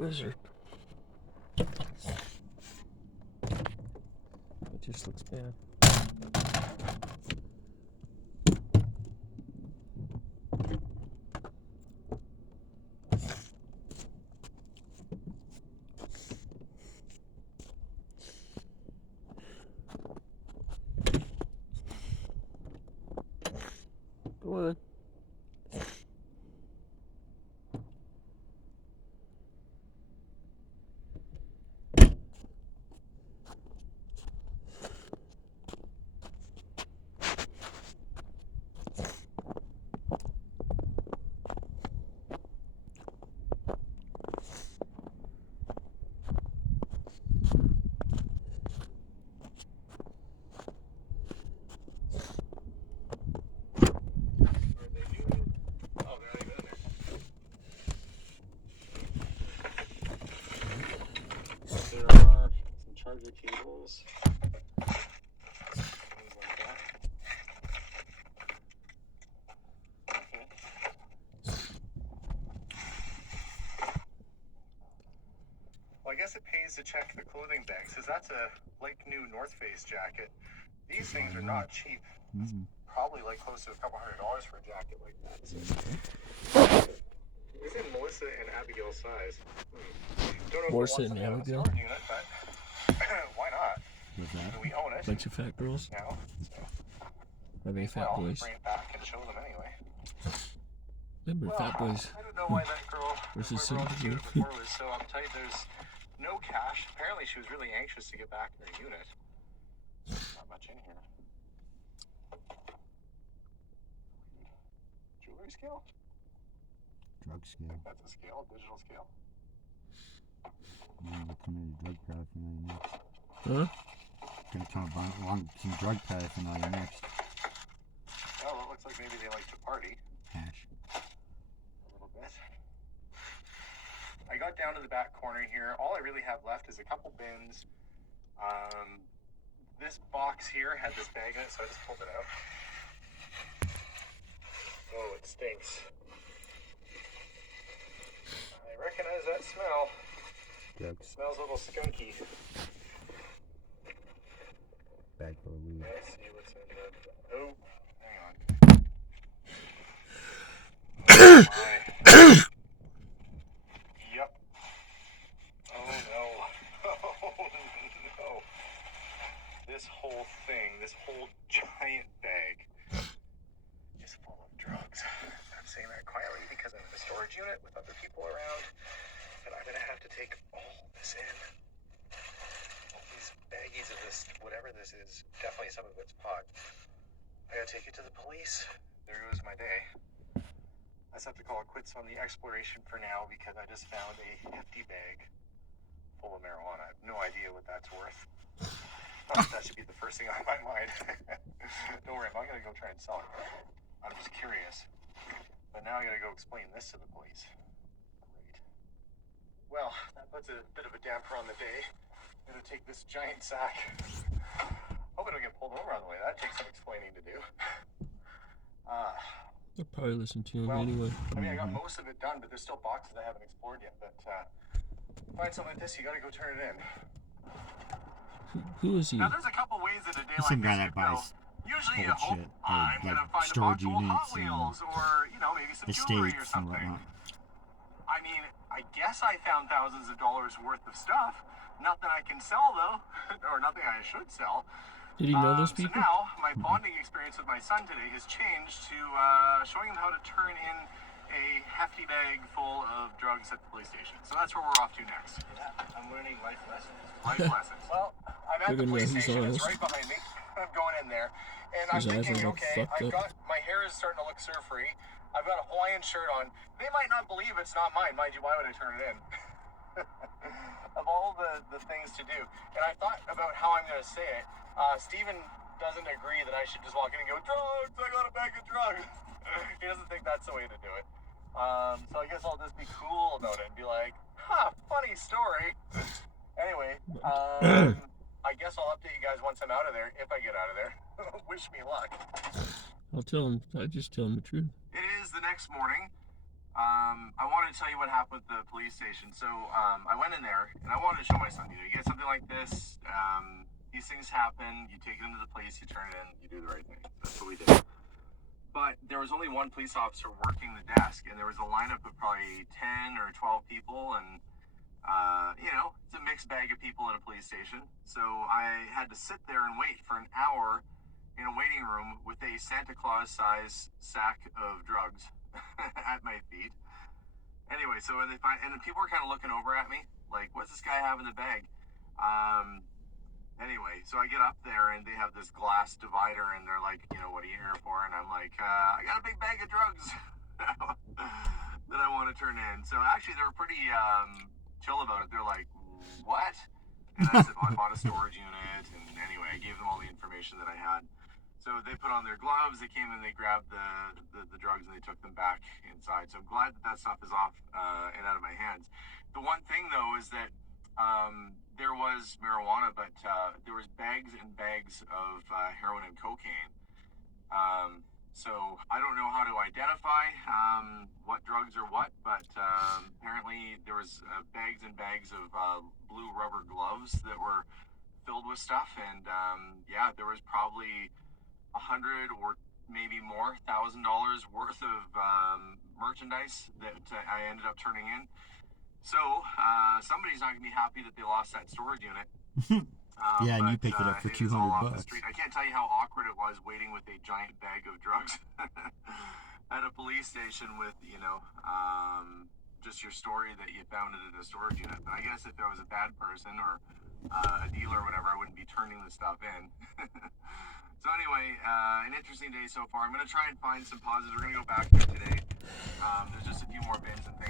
blizzard. It just looks bad. Go on. There are some charger cables, things like that. Okay. Well, I guess it pays to check the clothing bags, because that's a like new North Face jacket. These things are not cheap. It's probably like close to $200 for a jacket like that. So. Is it Melissa and Abigail's size? Don't know Melissa if and it wants to Abigail? have a storage unit, but why not? What's that? We own it Bunch of fat girls. now. So. Are they fat boys? Bring it back and show them anyway. Remember fat boys? I don't know why that girl Versus whoever owned the Cindy. unit before was so uptight. There's no cash. Apparently she was really anxious to get back in her unit. Not much in here. Jewelry scale? Drug I scale. think that's a scale, digital scale. I'm gonna come in a drug paraphernalia next. Huh? Gonna come along with some drug paraphernalia next. Well, it looks like maybe they like to party Hash. a little bit. I got down to the back corner here. All I really have left is a couple bins. This box here had this bag in it, so I just pulled it out. Oh, it stinks. I recognize that smell. Drugs. Smells a little skunky. Bag full of weed. Let's see what's in the... Oh, hang on. Oh, my. Yep. Oh, no. Oh, no. This whole thing, this whole giant bag is full of drugs. I'm saying that quietly because I'm in a storage unit with other people around, and I'm going to have to take all this in. All these baggies of this, whatever this is, definitely some of it's pot. I got to take it to the police. There goes my day. I just have to call it quits on the exploration for now because I just found a hefty bag full of marijuana. I have no idea what that's worth. That should be the first thing on my mind. Don't worry, I'm not going to go try and sell it. I'm just curious. But now I got to go explain this to the police. Great. Well, that puts a bit of a damper on the day. I'm going to take this giant sack. Hope I don't get pulled over on the way. That takes some explaining to do. They'll probably listen to him Well, anyway. I mean, I got most of it done, but there's still boxes I haven't explored yet. But find something like this, you got to go turn it in. Who is he? Now, there's a couple ways that a day Some like guy this that could go. buys Usually you old hope shit, I'm like going to find a box storage full of Hot units and Wheels or, you know, maybe some jewelry or estates and something. whatnot. I mean, I guess I found thousands of dollars worth of stuff. Nothing I can sell, though, or nothing I should sell. Did he know those people? So now, my bonding experience with my son today has changed to showing him how to turn in a hefty bag full of drugs at the police station. So that's where we're off to next. Yeah, I'm learning life lessons. Life lessons. Well, I'm at the police station. It's right behind me. I'm going in there. And I'm thinking, okay, my hair is starting to look surfery. I've got a Hawaiian shirt on. They might not believe it's not mine. Mind you, why would I turn it in? Of all the things to do. And I thought about how I'm going to say it. Steven doesn't agree that I should just walk in and go, drugs, I got a bag of drugs. He doesn't think that's the way to do it. So I guess I'll just be cool about it and be like, funny story. Anyway, I guess I'll update you guys once I'm out of there, if I get out of there. Wish me luck. I'll tell him. I just tell him the truth. It is the next morning. I wanted to tell you what happened with the police station. So I went in there and I wanted to show my son. You get something like this. These things happen. You take it into the police. You turn it in. You do the right thing. That's what we did. But there was only one police officer working the desk, and there was a lineup of probably 10 or 12 people, and it's a mixed bag of people in a police station. So I had to sit there and wait for an hour in a waiting room with a Santa Claus size sack of drugs at my feet. Anyway, so when people were kind of looking over at me, like, what's this guy have in the bag? Anyway, so I get up there and they have this glass divider and they're like, what are you here for? And I'm like, I got a big bag of drugs that I want to turn in. So actually they were pretty chill about it. They're like, what? And I said, well, I bought a storage unit. And anyway, I gave them all the information that I had. So they put on their gloves, they came in, they grabbed the drugs and they took them back inside. So I'm glad that stuff is off and out of my hands. The one thing though is that there was marijuana, but there was bags and bags of heroin and cocaine. So I don't know how to identify what drugs are what, but apparently there was bags and bags of blue rubber gloves that were filled with stuff, and there was probably $100 or maybe more $1,000 worth of merchandise that I ended up turning in. So somebody's not gonna be happy that they lost that storage unit. Yeah, and you picked it up for it is all off the $200. street. I can't tell you how awkward it was waiting with a giant bag of drugs at a police station with just your story that you found it in a storage unit. But I guess if I was a bad person or a dealer or whatever, I wouldn't be turning the stuff in. So anyway, an interesting day so far. I'm going to try and find some positives. We're going to go back there today. There's just a few more bins and things.